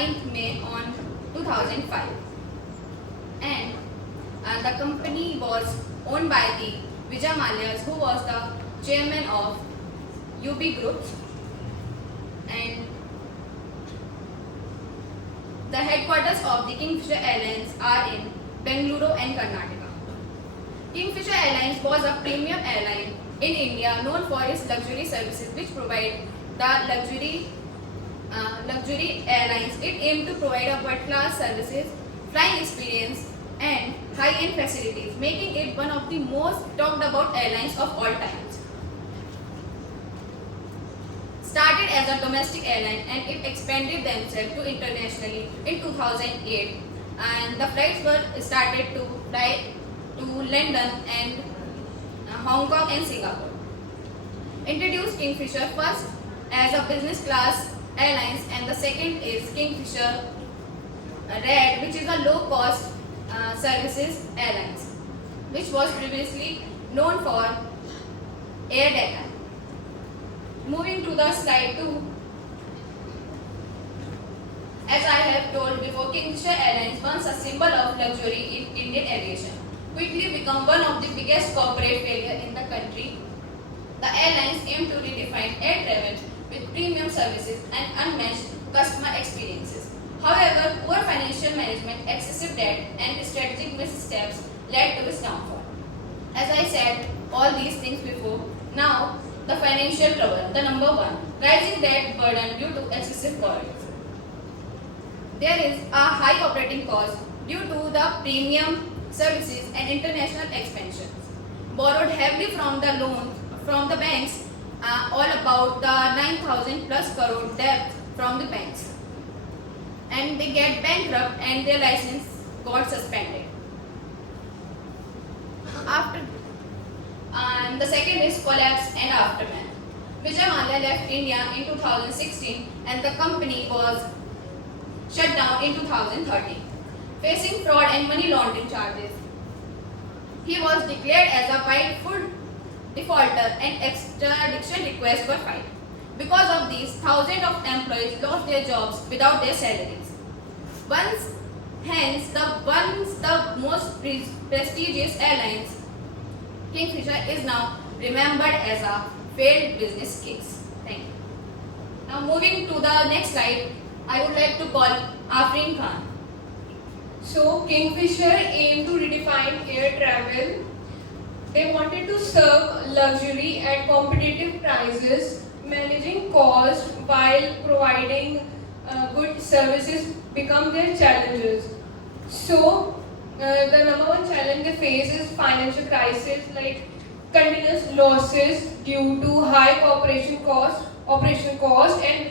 9th May on 2005, and the company was owned by the Vijay Mallya, who was the chairman of UB Group, and the headquarters of the Kingfisher Airlines are in Bengaluru and Karnataka. Kingfisher Airlines was a premium airline in India known for its luxury services, which provide the luxury airlines. It aimed to provide a world-class services, flying experience, and high-end facilities, making it one of the most talked about airlines of all times. Started as a domestic airline, and it expanded themselves to internationally in 2008, and the flights were started to fly to London and Hong Kong and Singapore. Introduced Kingfisher first as a business class airlines, and the second is Kingfisher Red, which is a low cost services airlines, which was previously known for Air Deccan. Moving to the slide 2, as I have told before, Kingfisher Airlines, once a symbol of luxury in Indian aviation, quickly become one of the biggest corporate failure in the country. The airlines aim to redefine air travel with premium services and unmatched customer experiences. However, poor financial management, excessive debt, and strategic missteps led to its downfall. As I said all these things before, now the financial trouble. The number 1, rising debt burden due to excessive borrowings. There is a high operating cost due to the premium services and international expansions. Borrowed heavily from the loans from the banks, all about the 9,000 plus crore debt from the banks, and they get bankrupt and their license got suspended. After and the second is collapse and aftermath. Vijay Mallya left India in 2016, and the company was shut down in 2013. Facing fraud and money laundering charges, he was declared as a willful defaulter and extradition requests were filed. Because of these, thousands of employees lost their jobs without their salaries. Hence, the most prestigious airlines, Kingfisher, is now remembered as a failed business case. Thank you. Now moving to the next slide, I would like to call Afreen Khan. So Kingfisher aimed to redefine air travel. They wanted to serve luxury at competitive prices, managing cost while providing good services become their challenges. So the number 1 challenge they face is financial crisis, like continuous losses due to high operational cost and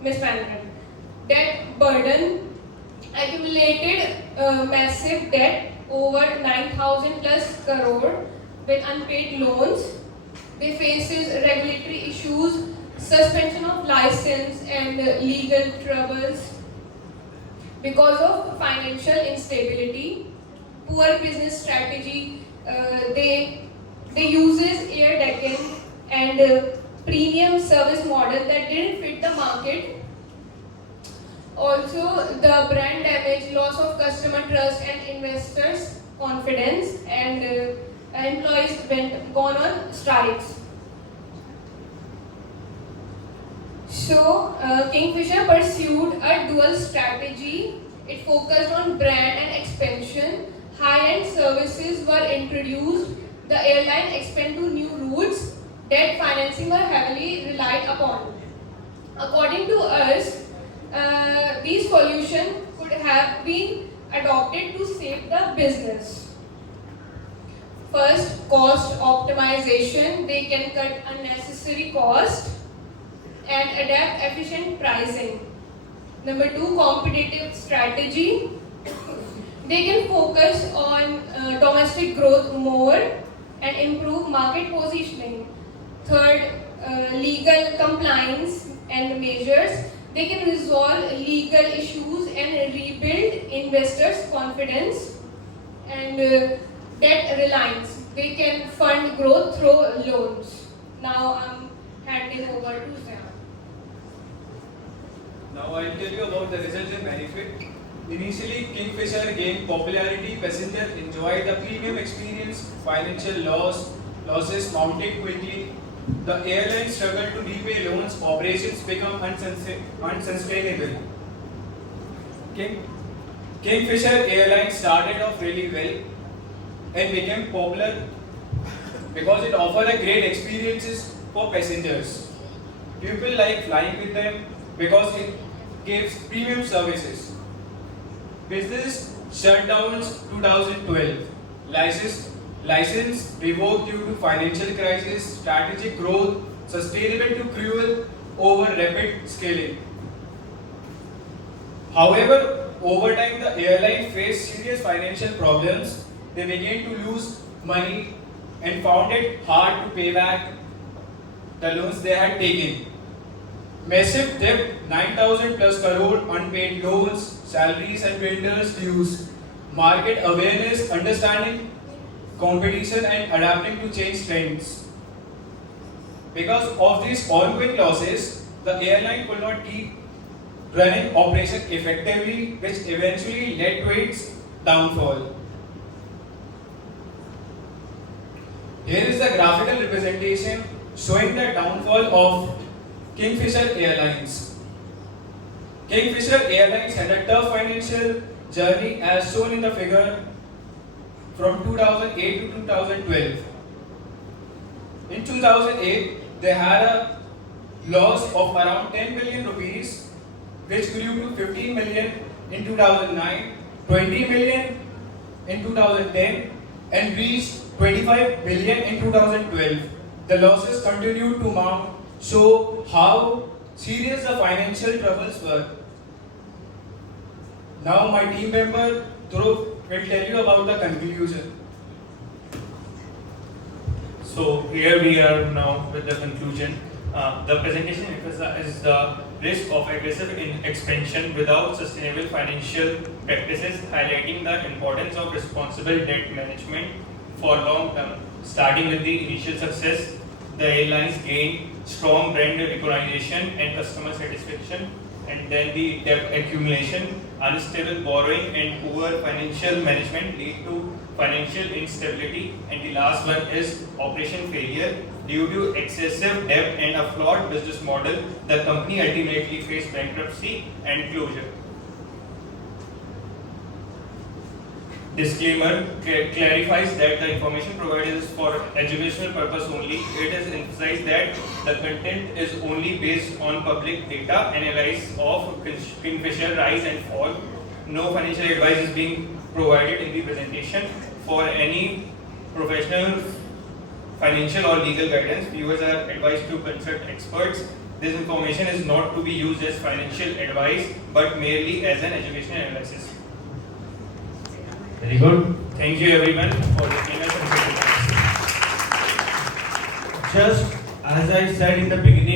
mismanagement. Debt burden, accumulated massive debt over 9,000 plus crore with unpaid loans. They faces regulatory issues, suspension of license, and legal troubles because of financial instability. Poor business strategy. They uses Air Deccan and premium service model that didn't fit the market. Also, the brand damage, loss of customer trust and investors' confidence, and employees gone on strikes. So, Kingfisher pursued a dual strategy. It focused on brand and expansion. High-end services were introduced. The airline expanded to new routes. Debt financing were heavily relied upon. According to us, these solutions could have been adopted to save the business. First, cost optimization. They can cut unnecessary cost and adapt efficient pricing. Number 2, competitive strategy. They can focus on domestic growth more and improve market positioning. Third, legal compliance and measures. They can resolve legal issues and rebuild investors' confidence. And debt reliance. They can fund growth through loans. Now I'm handing over to Zan. Now I'll tell you about the results and benefit. Initially, Kingfisher gained popularity. Passengers enjoyed the premium experience. Financial losses mounted quickly. The airline struggled to repay loans. Operations become unsustainable. Kingfisher Airlines started off really well and became popular because it offered a great experiences for passengers. People like flying with them because it gives premium services. Business shutdowns 2012. License revoked due to financial crisis, strategic growth, sustainable to cruel over rapid scaling. However, over time the airline faced serious financial problems. They began to lose money and found it hard to pay back the loans they had taken. Massive debt, 9,000 plus crore unpaid loans, salaries and vendors dues, market awareness, understanding competition and adapting to change trends. Because of these ongoing losses, the airline could not keep running operation effectively, which eventually led to its downfall. Here is the graphical representation showing the downfall of Kingfisher Airlines. Kingfisher Airlines had a tough financial journey as shown in the figure from 2008 to 2012. In 2008, they had a loss of around 10 billion rupees, which grew to 15 million in 2009, 20 million in 2010, and reached 25 billion in 2012. The losses continued to mount, show how serious the financial troubles were. Now my team member Dhruv will tell you about the conclusion. So here we are now with the conclusion. The presentation emphasizes the risk of aggressive expansion without sustainable financial practices, highlighting the importance of responsible debt management for long term. Starting with the initial success, the airlines gained strong brand recognition and customer satisfaction, and then the debt accumulation, unstable borrowing and poor financial management lead to financial instability, and the last one is operation failure. Due to excessive debt and a flawed business model, the company ultimately faced bankruptcy and closure. Disclaimer clarifies that the information provided is for educational purpose only. It is emphasized that the content is only based on public data analysis of Kingfisher rise and fall. No financial advice is being provided in the presentation. For any professional, financial or legal guidance, viewers are advised to consult experts. This information is not to be used as financial advice but merely as an educational analysis. Very good. Thank you everyone for listening us. Just as I said in the beginning,